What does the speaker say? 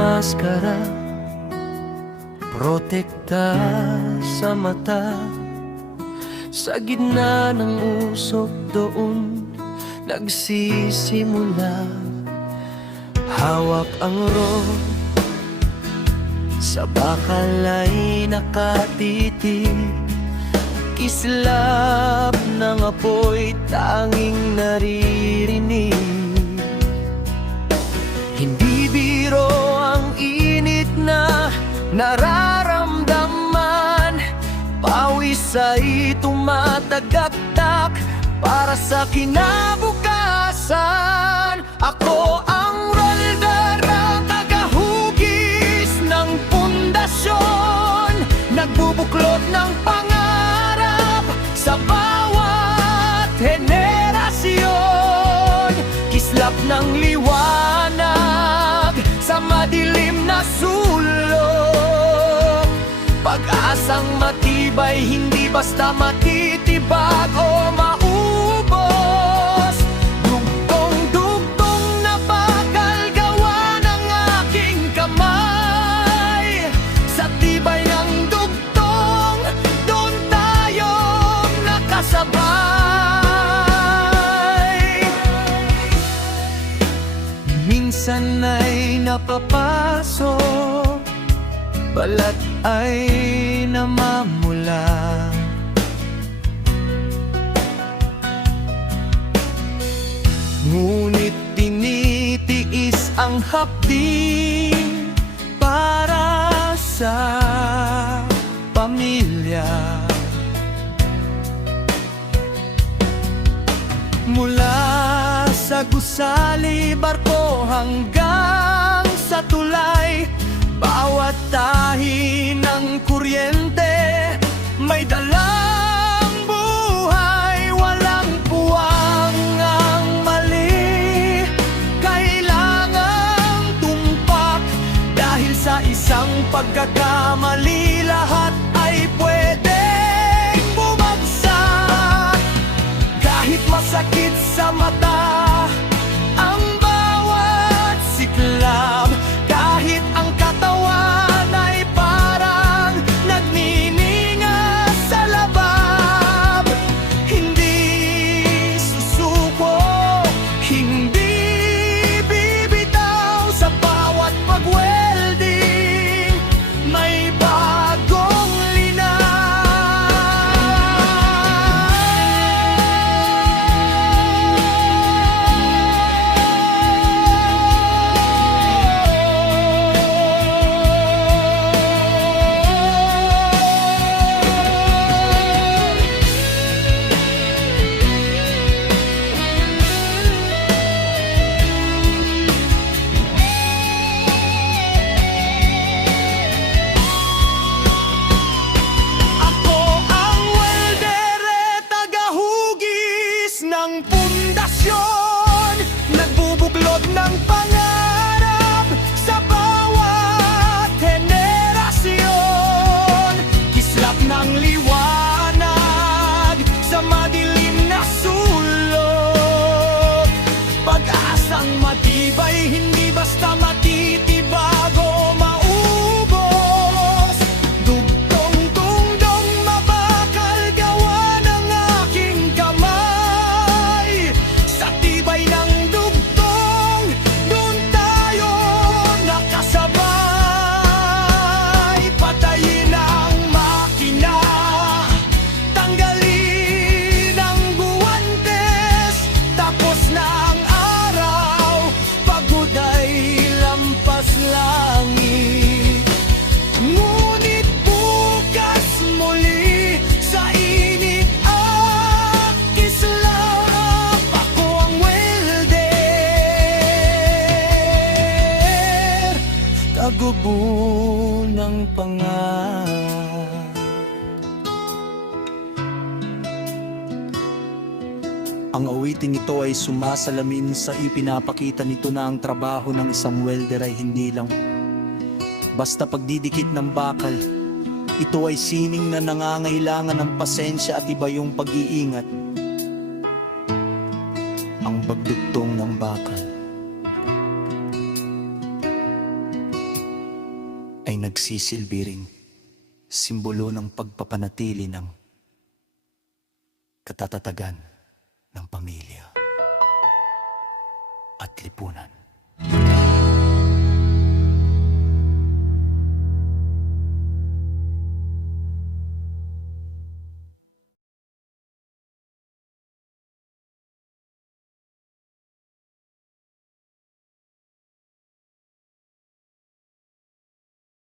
maskara, protekta sa mata. Sa gitna ng usok doon nagsisimula. Hawak ang rod, sa bakal ay nakatitig. Kislap ng apoy tanging naririnig. Hindi biro ang init na nararamdaman. Pawis ay tumatagaktak para sa kinabukasan. Ako ang welder na tagahugis ng pundasyon, nagbubuklod ng pangarap sa bawat henerasyon. Kislap ng liwanag sa madilim na sulok. Pag-asang matibay, hindi basta matitibag o maubos. Dugtong-dugtong na bakal gawa ng aking kamay. Sa tibay ng dugtong, doon tayo nakasabay. Minsan ay napapasok, balat ay namamula. Ngunit tinitiis ang hapdi para sa pamilya. Mula sa gusali, barko hanggang sa tulay, bawat tahi ng kuryente may dalang buhay. Walang puwang ang mali, kailangang tumpak. Dahil sa isang pagkakamali, lahat ay pwedeng bumagsak. Kahit masakit sa mata ang bawat siklab, kahit ang katawan ay parang nagniningas sa labab. Hindi susuko, hindi bibitaw. Sa bawat pag-welding may bagong ng pundasyon, nagbubuklod ng pangarap sa bawat henerasyon. Kislap ng liwanag sa madilim na sulok. Pag-asang matibay, hindi basta matitibag o maubos. Dugtong-tungdong mabakal gawa ng aking kamay. Sa tibay ng dugtong, doon tayo nakasabay. Patayin ang makina, tanggalin ang guwantes. Tapos na ang araw, pagod ay lampas langit. Ngunit bukas muli, sa init at kislap, ako ang welder, tagubo ng pangarap. Ang awiting ito ay sumasalamin sa ipinapakita nito na ang trabaho ng isang welder ay hindi lang basta pagdidikit ng bakal. Ito ay sining na nangangailangan ng pasensya at iba yung pag-iingat. Ang pagdugtong ng bakal. nagsisilbi ring simbolo ng pagpapanatili ng katatatagan ng pamilya at lipunan.